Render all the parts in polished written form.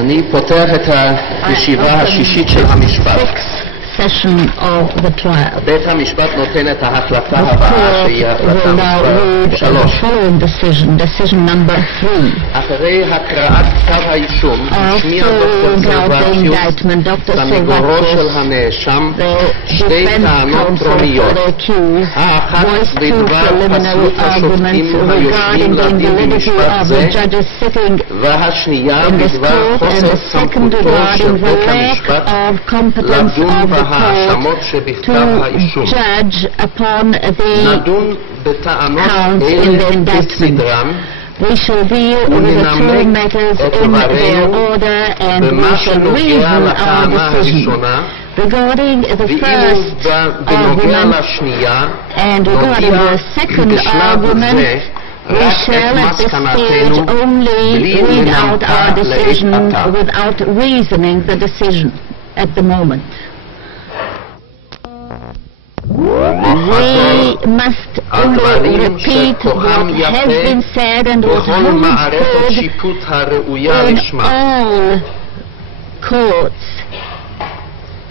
אני פותח את הישיבה השישית של המשפט. בית המשפט נותן את ההחלטה הבאה שהיא החלטה מספר 3. אחרי הקראת כתב האישום השמיע דוקטור סרבציוס סנגורו של הנאשם שתי טענות טרומיות, האחת בדבר פסלות השופטים היושבים לדין במשפט זה, והשנייה בדבר חוסר סמכותו של בית המשפט לדון בהאשמות שבכתב האישום. נדון בטענות אלה בסדרן וננמק את דברינו במה שנוגע לטענה הראשונה, ואילו בנוגע לשנייה נודיע כי בשלב זה רק את מסקנתנו בלי לנמקה לעת עתה. We must only repeat what has been said and what holds good in all courts.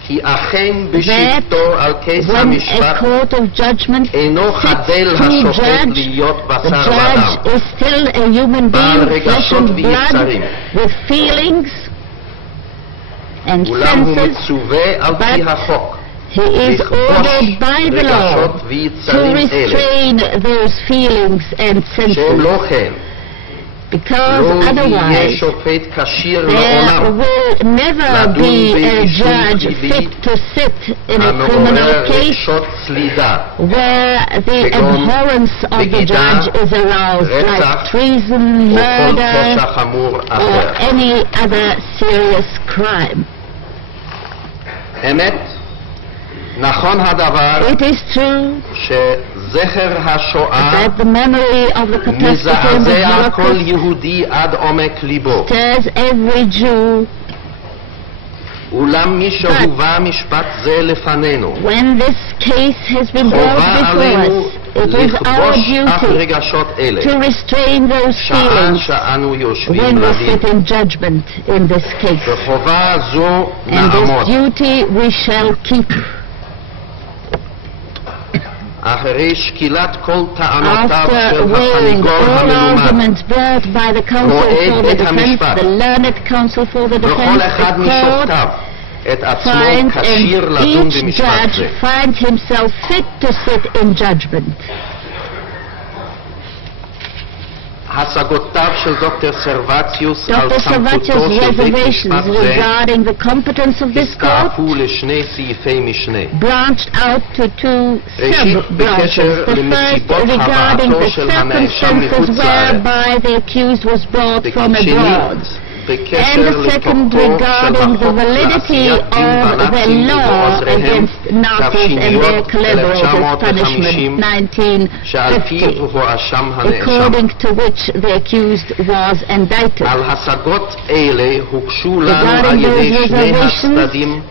That when a court of judgment sits to judge, the judge is still a human being, flesh and blood, with feelings and senses, but he is ordered by the law to restrain those feelings and senses, because otherwise there will never be a judge fit to sit in a criminal case where the abhorrence of the judge is aroused, like treason, murder, or any other serious crime. It is true שזכר השואה that the memory of the catastrophe and the מזעזע כל יהודי עד עומק ליבו. stirs every Jew. אולם מי שהובא משפט זה לפנינו, When this case has been brought before us, it is our duty to restrain those feelings when we sit in judgment in this case. And this duty we shall keep. אחרי שקילת כל טענותיו After של weighing הסניגור all המלומד arguments brought by the counsel for the defense, the learned counsel for the defense, אחד the court משופטיו את עצמו finds, כשיר and לדון each במשפט judge זה. finds himself fit to sit in judgment. השגותיו של דוקטור סרבציוס על Dr. סמכותו Servatius' של בית reservations משפט זה regarding the competence of this court הסתעפו לשני סעיפי משנה. branched out to two ראשית, sub-branches. בקשר The first לנסיבות regarding הבאתו the של הנאשם מחוץ circumstances לארץ. whereby the accused was brought from abroad. And בקשר the second לתוקפו של regarding the החוק validity לעשיית דין of the בנאצים law ובעוזריהם against Nazis and their collaborators punishment 1950, שעל פיו הואשם הנאשם. according to which the accused was indicted. על השגות אלה הוגשו לנו Regarding על ידי those שני reservations, הצדדים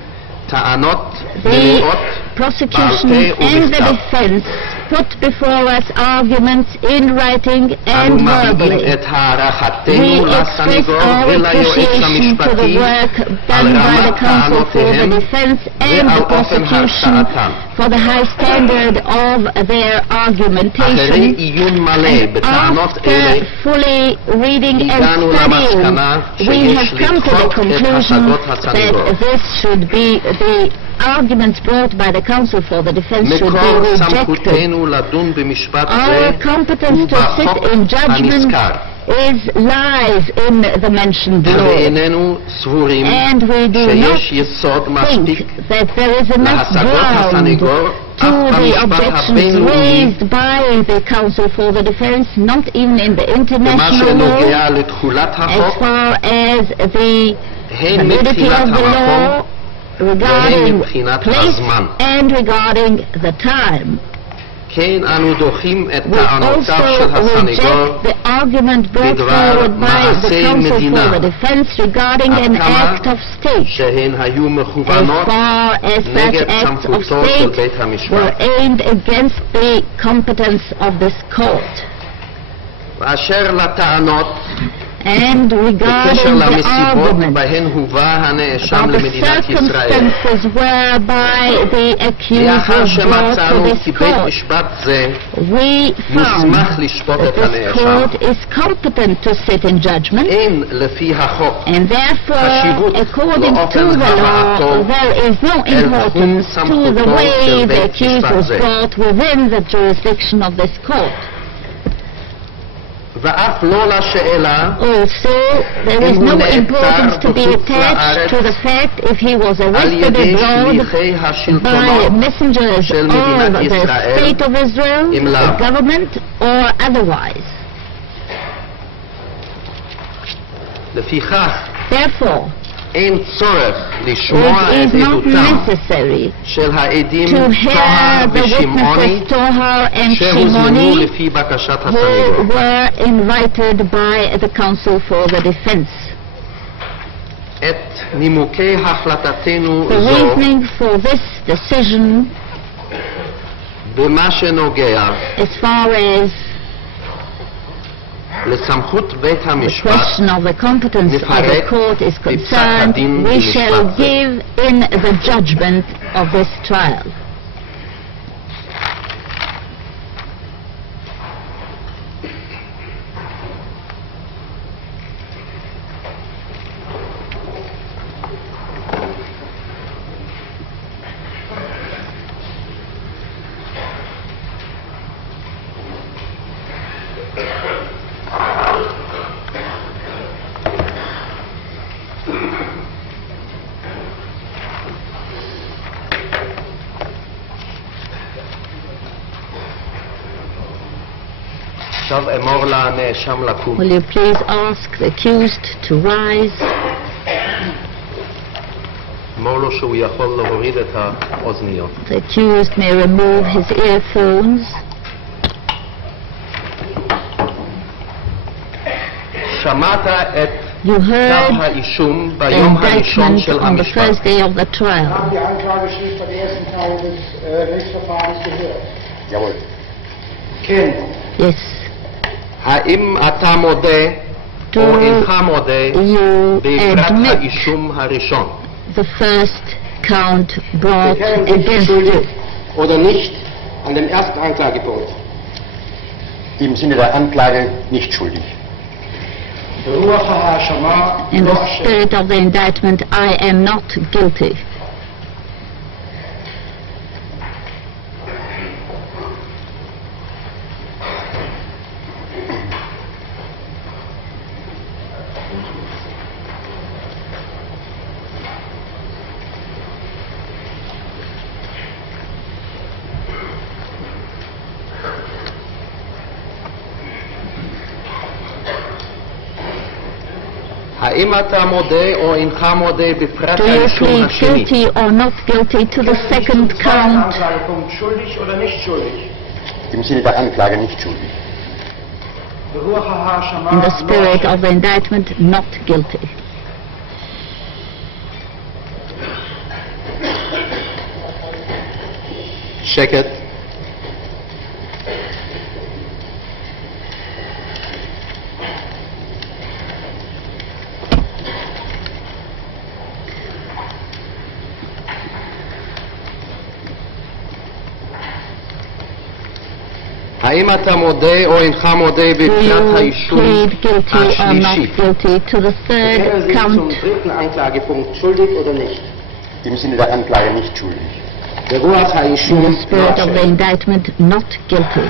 טענות The מלאות prosecution בעל פה and the ובכתב. defense put before us arguments in writing אנו and מביעים verbally. את הערכתנו We express לסניגור our וליועץ appreciation to the המשפטי work על done by the רמת counsel for the טענותיהם defense and ועל the אופן prosecution הרצאתם. for the high standard of their אחרי argumentation. עיון מלא בטענות אלה After fully reading and הגענו studying, למסקנה we שיש have come to the לדחות את conclusion השגות that הסניגור. this should be the arguments brought by the counsel for the defense should be מקור rejected. סמכותנו לדון במשפט זה Our competence הוא to sit בחוק in judgment הנזכר, lies in the mentioned law, ואיננו סבורים and we do not שיש יסוד מספיק think that there is enough להשגות ground הסניגור to אף the במשפט objections הבינלאומי raised by the counsel for the defense, not even in the במה international law, שנוגע לתחולת as החוק, far as the הן validity מבחינת of the המקום law, regarding מבחינת place הזמן. and regarding the time. כן אנו דוחים את We טענותיו של also הסניגור reject the argument brought בדבר forward by the מעשי counsel מדינה, for the defense regarding עד an כמה act of state, שהן היו as מכוונות far as such נגד acts of סמכותו של state בית were המשפט. aimed against the competence of this court. באשר לטענות And regarding the argument about the circumstances whereby the accused was brought to this court, we found that this court is competent to sit in judgment, and therefore, according to the law, there is no importance to the way the accused was brought within the jurisdiction of this court. Also, there is no importance to be attached to the fact if he was arrested abroad by messengers of the state of Israel, the government, or otherwise. Therefore, אין צורך לשמוע את עדותם של העדים טוהר ושמעוני שהוזמנו לפי בקשת הסניגור. את נימוקי החלטתנו זו במה שנוגע לסמכות בית המשפט נפרט בפסק הדין במשפט זה. Will you please ask the accused to rise? The accused may remove his earphones. You heard the indictment on the first day of the trial. Yes. האם אתה מודה או אינך מודה בעברת האישום הראשון? The first count brought against you. Oder nicht an dem ersten Anklagepunkt? Im Sinne der Anklage nicht schuldig. In the spirit of the indictment, I am not guilty. האם אתה מודה או אינך מודה בפרט Do you האישום plead השני? guilty or not guilty to the second count? Im Sinne der Anklage nicht schuldig. In the spirit of the indictment, not guilty. שקט. האם אתה מודה או אינך מודה בפרט האישום השלישי? schuldig oder nicht? Im Sinne der Anklage nicht schuldig. In the spirit of the indictment, not guilty.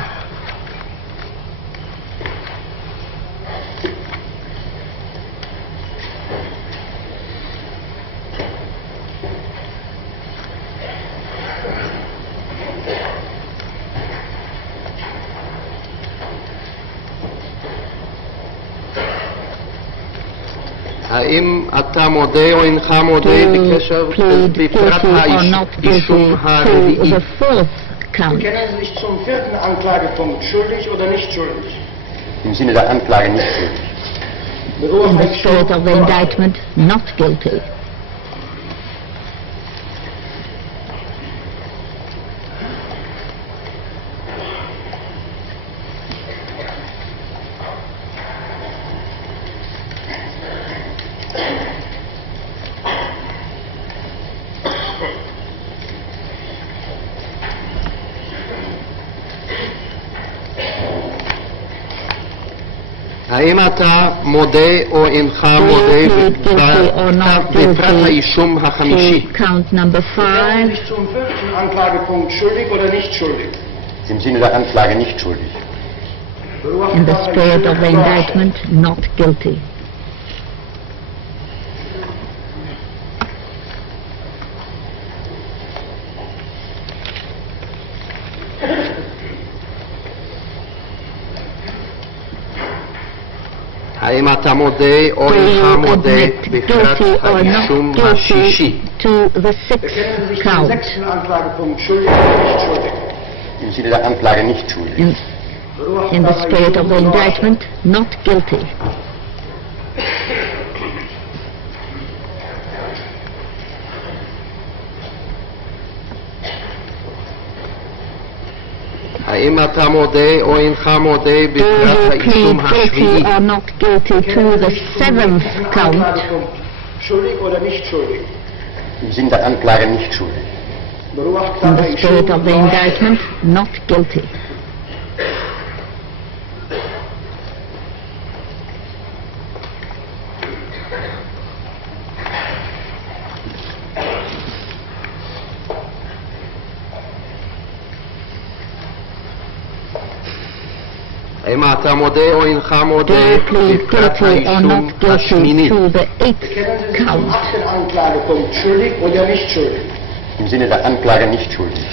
האם אתה מודה או אינך מודה בקשר בפרט האישום הרביעי? Bekennen Sie sich zum vierten Anklagepunkt schuldig oder nicht schuldig? Im Sinne der Anklage nicht schuldig. In the spirit of the indictment, not guilty. האם אתה מודה או אינך מודה בפרט האישום החמישי? Count number 5. Zum 5. Anklagepunkt schuldig oder nicht schuldig? Im Sinne der Anklage nicht schuldig. In the spirit of the indictment, not guilty. האם אתה מודה או אינך מודה בפרט האישום השישי? To the 6th count. Im Sinne der Anklage nicht schuldig. In the spirit of the indictment, not guilty. האם אתה מודה או אינך מודה בפרט האישום השביעי? Or not guilty to the 7th count. Schuldig oder nicht schuldig? Im Sinne der Anklage nicht schuldig. In the spirit of the indictment, not guilty. האם אתה מודה או אינך מודה בפרט האישום השמיני? To the 8th count. Anklagepunkt schuldig oder nicht schuldig? Im Sinne der Anklage nicht schuldig.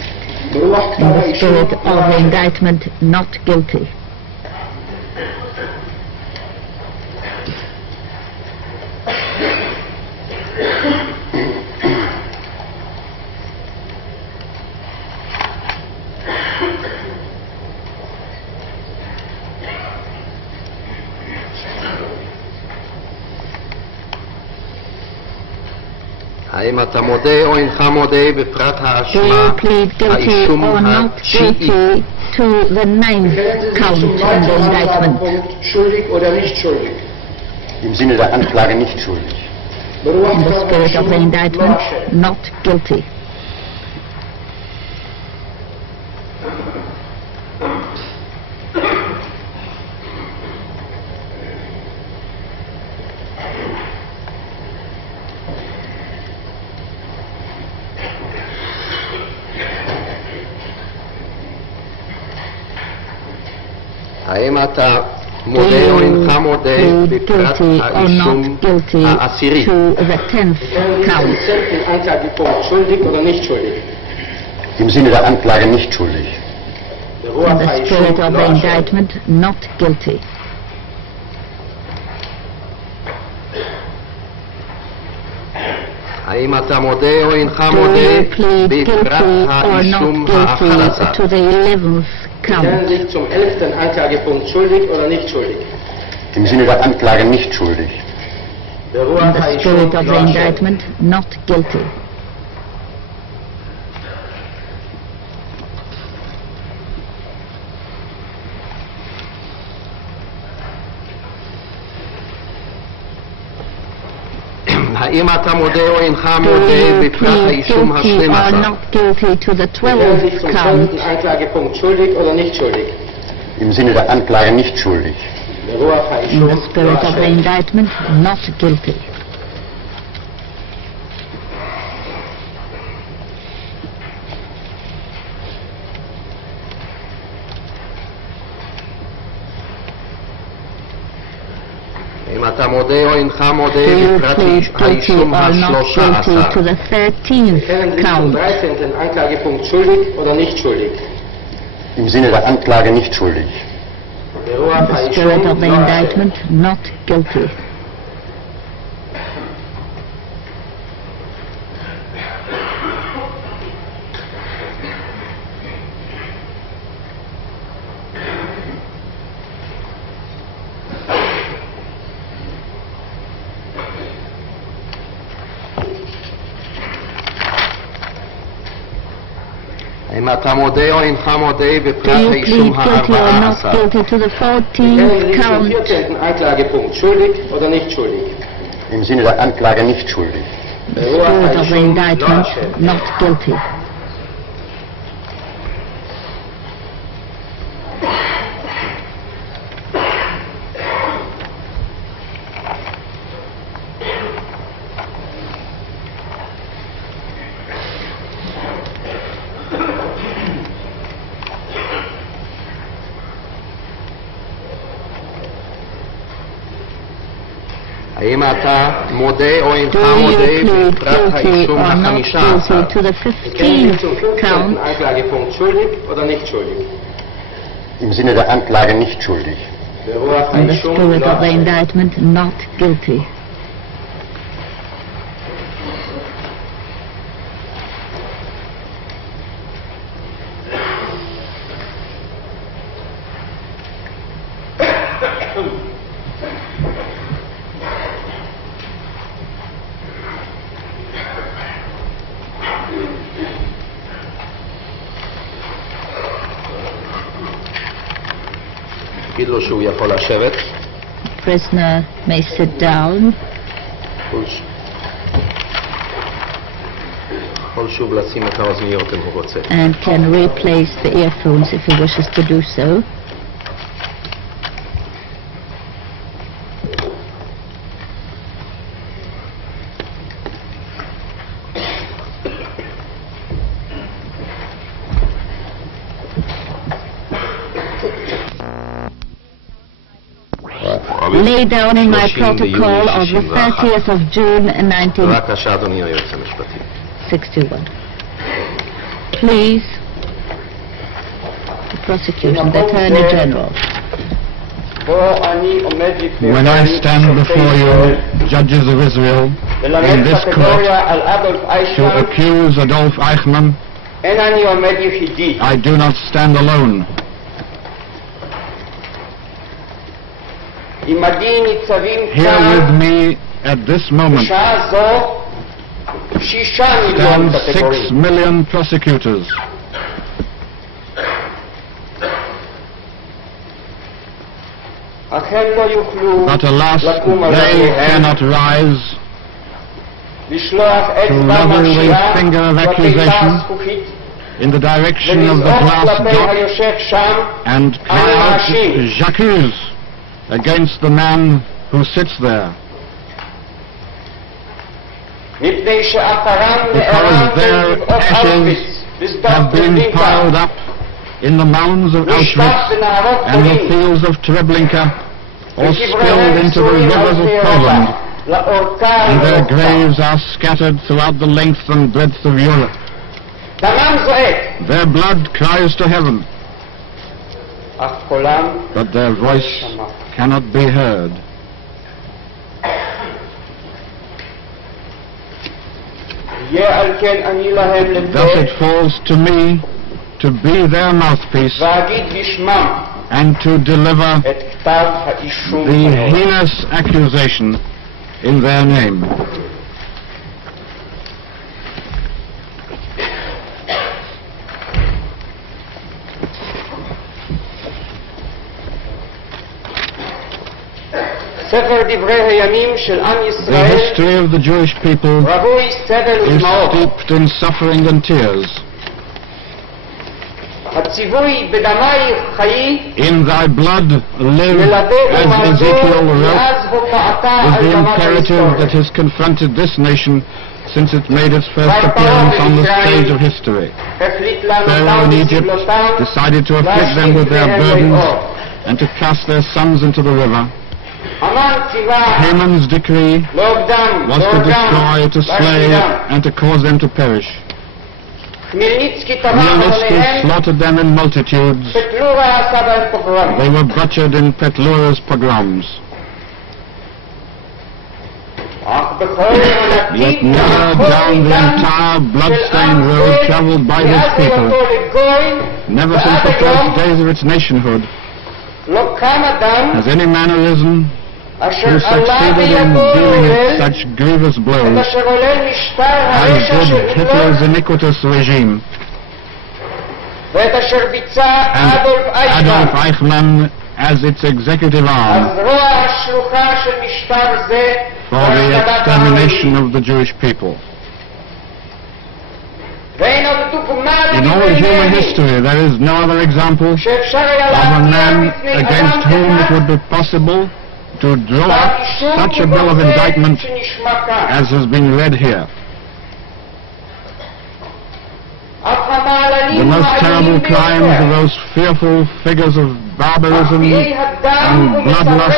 In the spirit of the indictment, not guilty. האם אתה מודה או אינך מודה בפרט האשמה, האישום התשיעי? To the 9th count in the indictment. Schuldig oder nicht schuldig? Im Sinne der Anklage nicht schuldig. In the spirit of the indictment, not guilty. האם אתה מודה או אינך מודה בפרט האישום העשירי? To the 10th count. Schuldig oder nicht schuldig? Im Sinne der Anklage nicht schuldig. In the spirit of the indictment, not guilty. האם אתה מודה או אינך מודה בפרט האישום ה-11? To the 11th count. sich zum 11. Anklagepunkt schuldig oder nicht schuldig? Im Sinne der Anklage nicht schuldig. In the spirit of the indictment, not guilty. האם אתה מודה או אינך מודה בפרט האישום ה-12? not guilty to the 12th count. Anklagepunkt schuldig oder nicht schuldig? Im Sinne der Anklage nicht schuldig. In the spirit of the indictment, not guilty. האם אתה מודה או אינך מודה בפרט האישום ה-13? To the 13th count. Anklagepunkt schuldig oder nicht schuldig? Im Sinne der Anklage nicht schuldig. In the spirit of the indictment, not guilty. האם אתה מודה או אינך מודה בפרט Do you האישום plead guilty or not ה-14? guilty to the 14th count? Anklagepunkt schuldig oder nicht schuldig? Im Sinne der Anklage nicht schuldig. Spirit of the indictment, not guilty. האם אתה מודה או אינך Do you מודה plead בפרט guilty האישום or not ה-15? guilty to the 15th count Anklagepunkt schuldig oder nicht schuldig? Im Sinne der Anklage nicht schuldig. ברוח in the האישום spirit לא of the אשם. indictment not guilty? תגיד לו שהוא יכול לשבת. Prisoner may sit down. יכול שוב לשים את האוזניות אם הוא רוצה. And can replace the earphones if he wishes to do so. Lay down in my protocol of the 30th of June בבקשה, אדוני היועץ המשפטי. 1961. Please, the prosecution, the Attorney General. When I stand before you, judges of Israel, in this court, to accuse Adolf Eichman, I do not stand alone. Here with me at this moment stand 6 million prosecutors. But alas, they cannot rise to level the finger of accusation in the direction of the glass dock and cry out, "J'accuse," against the man who sits there. Because their ashes have been piled up in the mounds of Auschwitz and the fields of Treblinka, or spilled into the rivers of Poland, and their graves are scattered throughout the length and breadth of Europe. Their blood cries to heaven, but their voice cannot be heard. Thus it falls to me to be their mouthpiece and to deliver the heinous accusation in their name. The history of the Jewish people is steeped in suffering and tears. In thy blood live, as Ezekiel wrote, is the imperative that has confronted this nation since it made its first appearance on the stage of history. Pharaoh in Egypt decided to afflict them with their burdens and to cast their sons into the river. Haman's decree was to destroy, to slay, and to cause them to perish. Khmelnytsky slaughtered them in multitudes. They were butchered in Petlura's pogroms. Yet never down the entire blood-stained road traveled by this people, never since the first days of its nationhood, has any man arisen who succeeded in dealing with such grievous blows as did Hitler's iniquitous regime and Adolf Eichman as its executive arm for the extermination of the Jewish people. In all human history, there is no other example of a man against whom it would be possible to draw up such a bill of indictment as has been read here. The most terrible crimes of those fearful figures of barbarism and bloodlust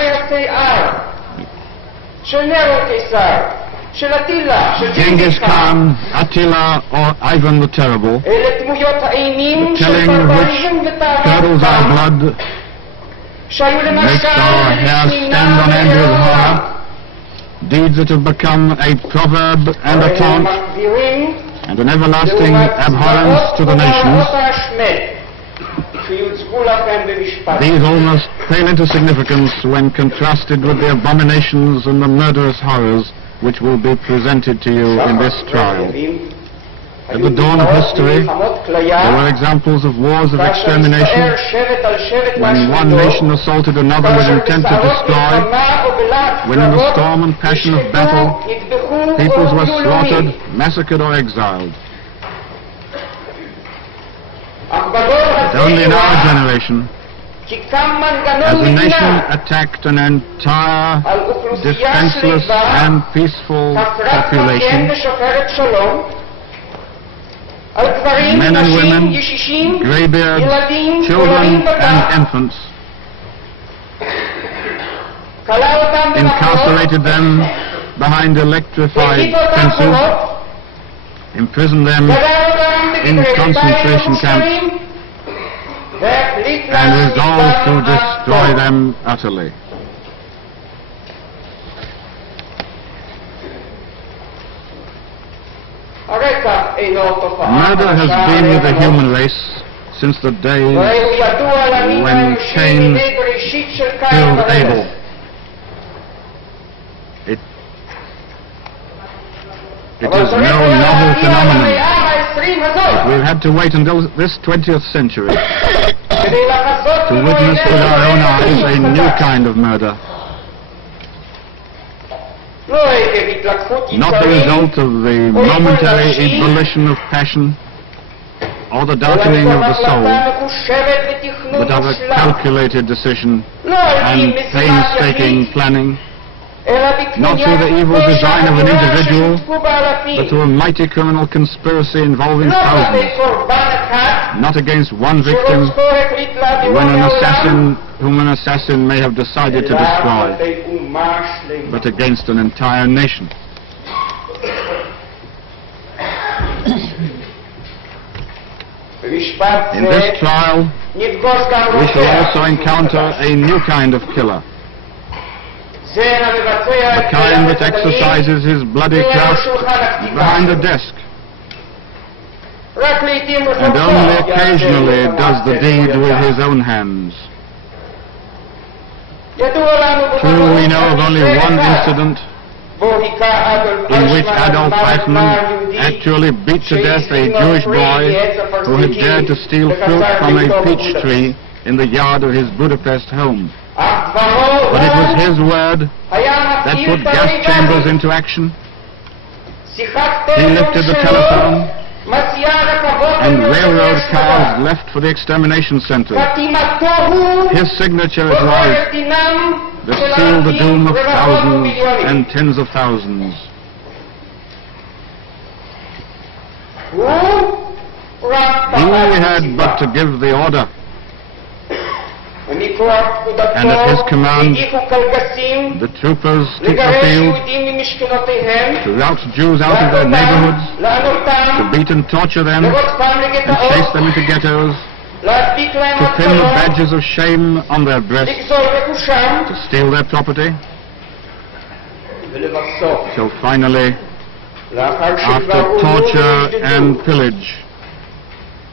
Genghis Khan, Attila, or Ivan the Terrible, the telling of which curdles our blood, makes our hair stand on end with horror, deeds that have become a proverb and a taunt, and an everlasting abhorrence to the nations. These almost pale into significance when contrasted with the abominations and the murderous horrors which will be presented to you in this trial. At the dawn of history, there were examples of wars of extermination, when one nation assaulted another with intent to destroy, when in the storm and passion of battle, peoples were slaughtered, massacred or exiled. But only in our generation, as a nation attacked an entire, defenseless and peaceful population, men and women, greybeards, children and infants, incarcerated them behind electrified fences, imprisoned them in concentration camps, and resolved to destroy them utterly. Murder has been with the human race since the days when Cain killed Abel. It is no novel phenomenon, but we've had to wait until this 20th century to witness with our own eyes a new kind of murder. Not the result of the momentary ebullition of passion or the darkening of the soul, but of a calculated decision and painstaking planning, not through the evil design of an individual, but through a mighty criminal conspiracy involving thousands, not against one victim, whom an assassin may have decided to destroy, but against an entire nation. In this trial, we shall also encounter a new kind of killer, the kind that exercises his bloody craft behind a desk, and only occasionally does the deed with his own hands. True, we know of only one incident in which Adolf Eichmann actually beat to death a Jewish boy who had dared to steal fruit from a peach tree in the yard of his Budapest home. But it was his word that put gas chambers into action. He lifted the telephone, and railroad cars left for the extermination centers. His signature it was that sealed the doom of thousands and tens of thousands. He had but to give the order, and at his command the troopers took the field to rout Jews out of their neighborhoods, to beat and torture them, and chase them into ghettos, to pin the badges of shame on their breasts, to steal their property, till finally, after torture and pillage,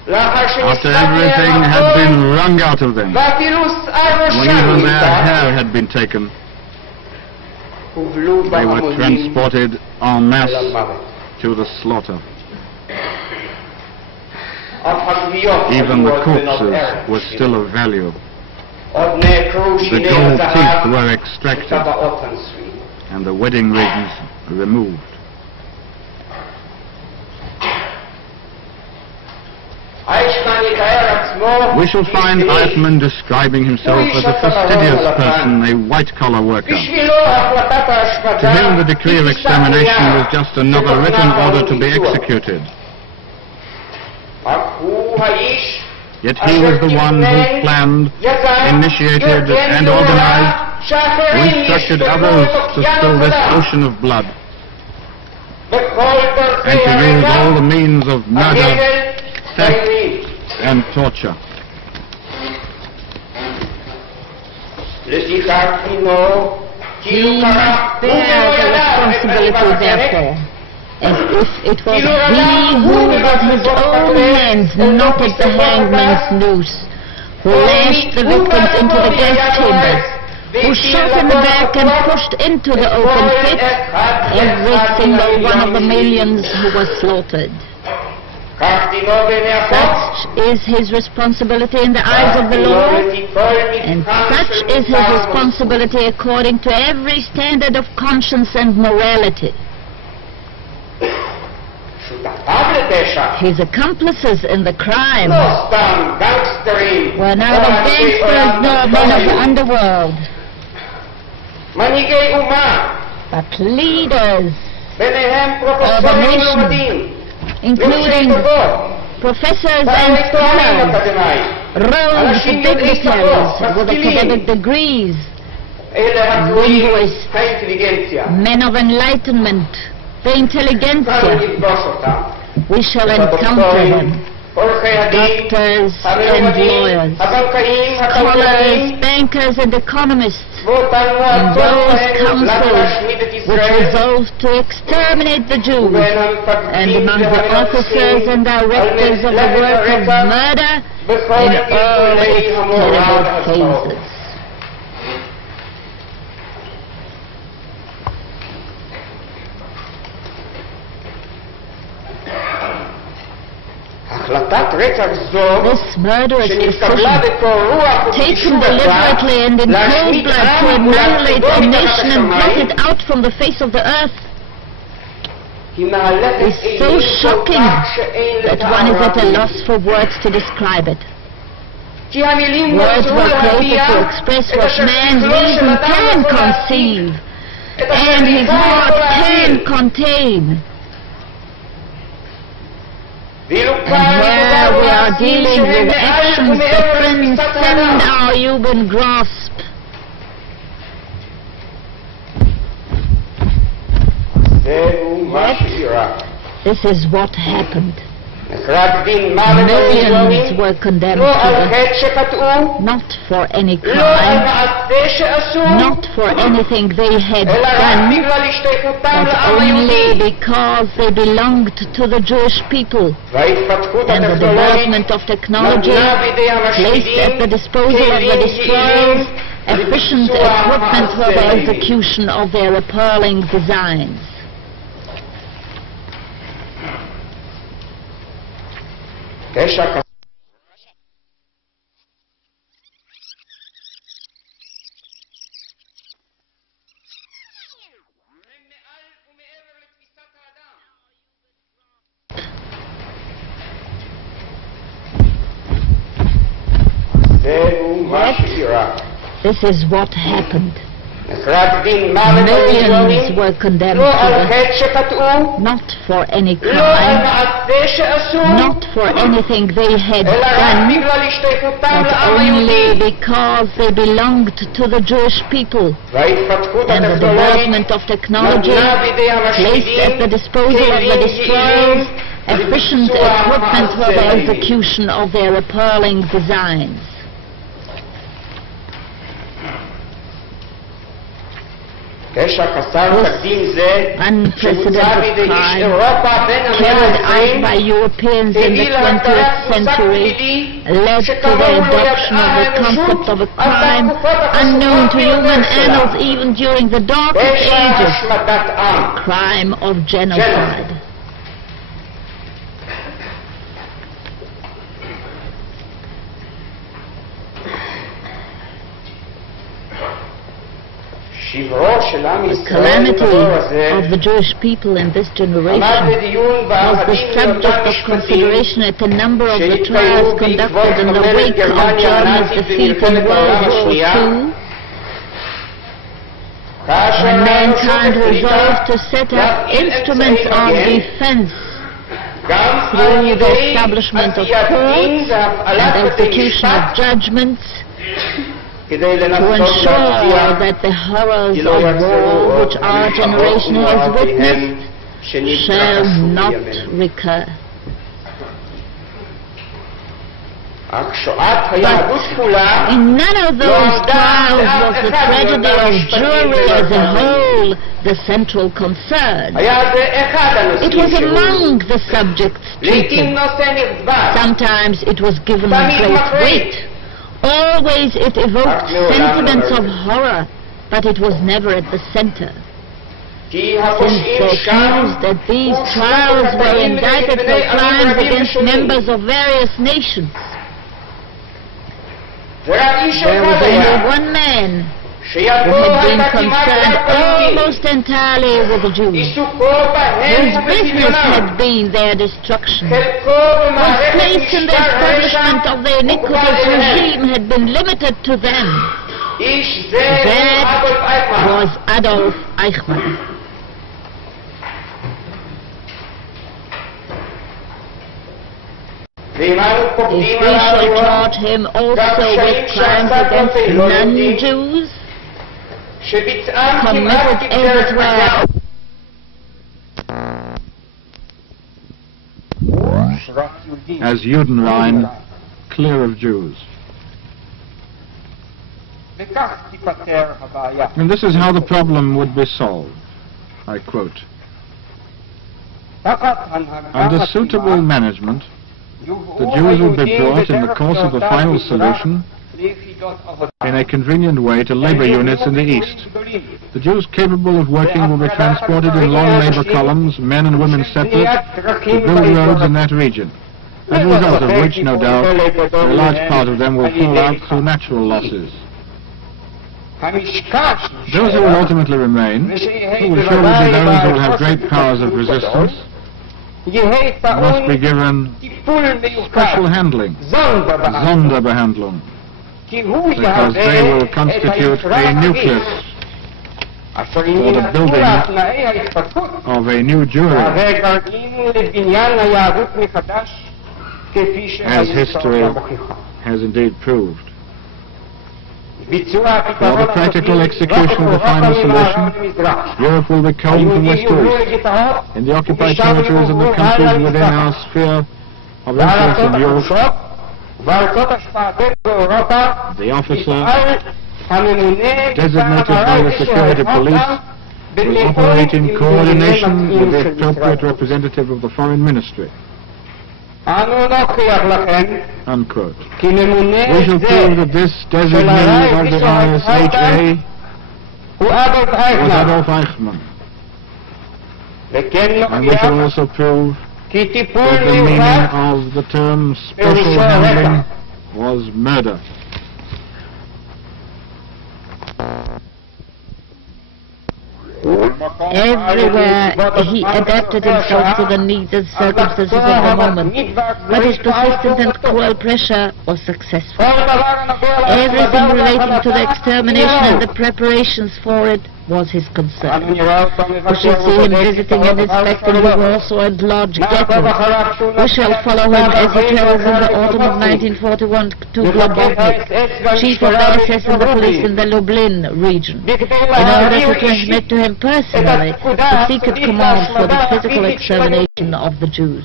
after everything had been wrung out of them, when even their hair had been taken, they were transported en masse to the slaughter. Even the corpses were still of value. The gold teeth were extracted and the wedding rings removed. We shall find Eijkman describing himself as a fastidious person, a white-collar worker. To him, the decree of extermination was just another written order to be executed. Yet he was the one who planned, initiated, and organized who instructed others to spill this ocean of blood, and to use all the means of murder, theft, and torture. He must bear the responsibility, therefore, as if it was he who with his own hands knotted the hangman's noose, who lashed the victims into the gas chambers, who shot in the back and pushed into the open pit every single one of the millions who were slaughtered. Such is his responsibility in the eyes of the Lord, and such is his responsibility according to every standard of conscience and morality. His accomplices in the crime were neither gangsters nor men of the underworld, but leaders of the nation, including professors and scholars, rogues, dignitaries with academic degrees, linguists, men of enlightenment, the intelligentsia. We shall encounter them. Doctors and lawyers, scholars, bankers and economists, and those councils which resolved to exterminate the Jews, and among the officers and directors of the work of murder in all its terrible phases. This murderous decision, taken deliberately and in cold blood to annihilate a nation and blot it out from the face of the earth, is so shocking that one is at a loss for words to describe it. Words were created to express what man's reason can conceive and his heart can contain. And here we are dealing with actions that transcend our human grasp. This is what happened. Millions were condemned to death, not for any crime, not for anything they had done, but only because they belonged to the Jewish people. And the development of technology placed at the disposal of the destroyers efficient equipment for the execution of their appalling designs. This is what happened. Millions were condemned to death, not for any crime, not for anything they had done, but only because they belonged to the Jewish people. And the development of technology placed at the disposal of the destroyers efficient equipment for the execution of their appalling designs. This unprecedented crime, carried out by Europeans in the 20th century, led to the adoption of the concept of a crime unknown to human annals even during the darkest ages, the crime of genocide. The calamity of the Jewish people in this generation was the subject of consideration at a number of the trials conducted in the wake of Germany's defeat in World War II, when mankind resolved to set up instruments of defense through the establishment of courts and execution of judgments, to ensure that the horrors of war which our generation has witnessed shall not recur. But in none of those trials was the tragedy of Jewry as a whole the central concern. It was among the subjects treated. Sometimes it was given great weight. Always it evoked sentiments of horror, but it was never at the center. Since they accused that these trials were indicted for crimes against members of various nations, there was only one man who had been concerned almost entirely with the Jews, whose business had been their destruction, whose place in the establishment of the iniquitous regime had been limited to them. That was Adolf Eichmann. If we shall charge him also with crimes against non-Jews, committed elsewhere, as Judenrein, clear of Jews. And this is how the problem would be solved. I quote, "Under suitable management, the Jews would be brought in the course of the final solution in a convenient way to labor units in the east. The Jews capable of working will be transported in long labor columns, men and women separate, to build roads in that region, as a result of which, no doubt, a large part of them will fall out through natural losses. Those who will ultimately remain, who will surely be those who will have great powers of resistance, must be given special handling, Sonderbehandlung, because they will constitute a nucleus for the building of a new Jewry, as history has indeed proved. For the practical execution of the final solution, Europe will be combed from west to east. In the occupied territories and the countries within our sphere of influence in Europe, the officer designated by the security police will operate in coordination with the appropriate representative of the foreign ministry." Unquote. We shall prove that this designee of the RSHA was Adolf Eichmann. And we shall also prove that the meaning of the term special handling was murder. Everywhere he adapted himself to the needs and circumstances of the moment, but his persistent and cruel pressure was successful. Everything relating to the extermination and the preparations for it was his concern. We shall see him visiting and inspecting the Warsaw and Lodz ghettos. We shall follow him as he travels in the autumn of 1941 to Globovnik, chief of the SS and the police in the Lublin region, in order to transmit to him personally the secret command for the physical extermination of the Jews.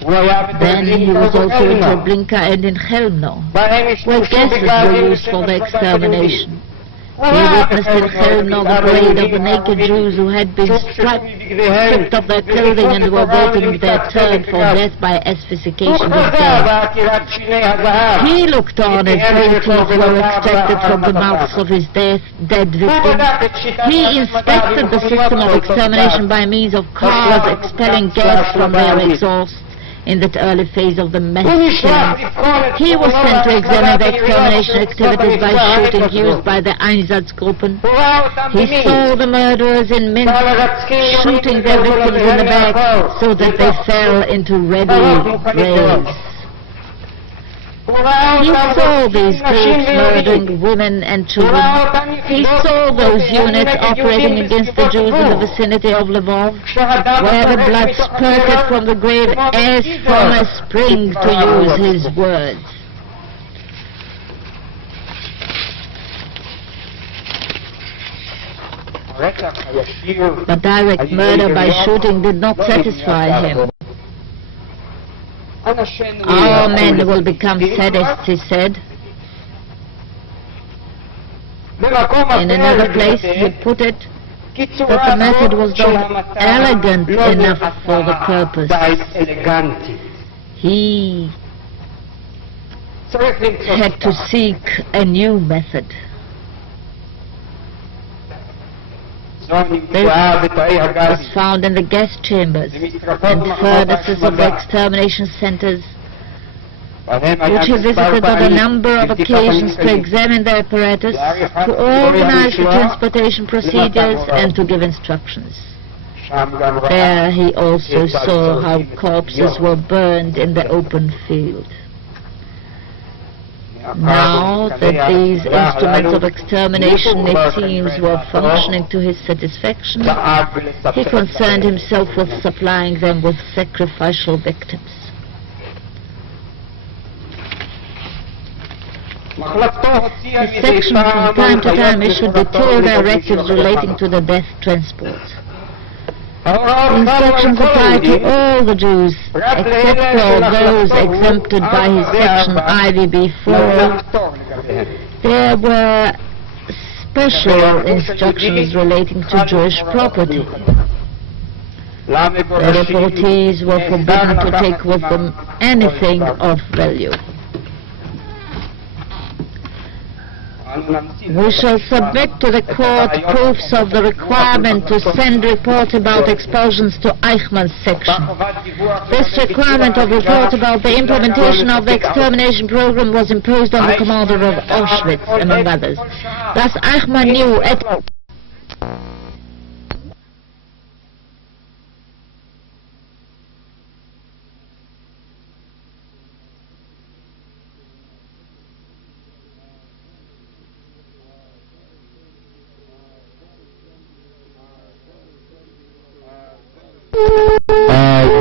Then he was also in Treblinka and in Chelmno, where gases were used for the extermination. He witnessed in Chelmno the parade of the naked Jews who had been stripped of their clothing and were waiting their turn for death by asphyxiation of death. He looked on as their teeth were extracted from the mouths of his dead victims. He inspected the system of extermination by means of cars expelling gas from their exhausts in that early phase of the mass killing. He was sent to examine the extermination activities by shooting used by the Einsatzgruppen. He saw the murderers in Minsk shooting their victims in the back so that they fell into ready graves. He saw these groups murdering women and children. He saw those units operating against the Jews in the vicinity of Lvov, where the blood spurted from the grave as from a spring, to use his words. But direct murder by shooting did not satisfy him. Our men will become sadists, he said. In another place he put it that the method was not elegant enough for the purpose. He had to seek a new method. This was found in the gas chambers and furnaces of the extermination centers, which he visited on a number of occasions to examine the apparatus, to organize the transportation procedures, and to give instructions. There he also saw how corpses were burned in the open field. Now that these instruments of extermination, it seems, were functioning to his satisfaction, he concerned himself with supplying them with sacrificial victims. The section from time to time issued detailed directives relating to the death transport. The instructions applied to all the Jews, except for those exempted by his section IVB4. There were special instructions relating to Jewish property. The deportees were forbidden to take with them anything of value. We shall submit to the court proofs of the requirement to send report about expulsions to Eichmann's section. This requirement of report about the implementation of the extermination program was imposed on the commander of Auschwitz, among others. Thus Eichmann knew at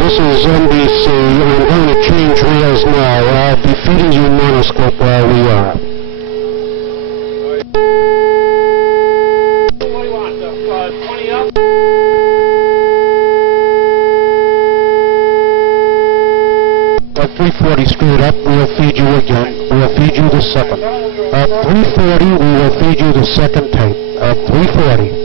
This is NBC. I'm going to change reels now. I'll be feeding you monoscope while we are. What do you want? 20 up? At 340 straight up, we'll feed you again. We'll feed you the second. At 340, we will feed you the second tape. At 340.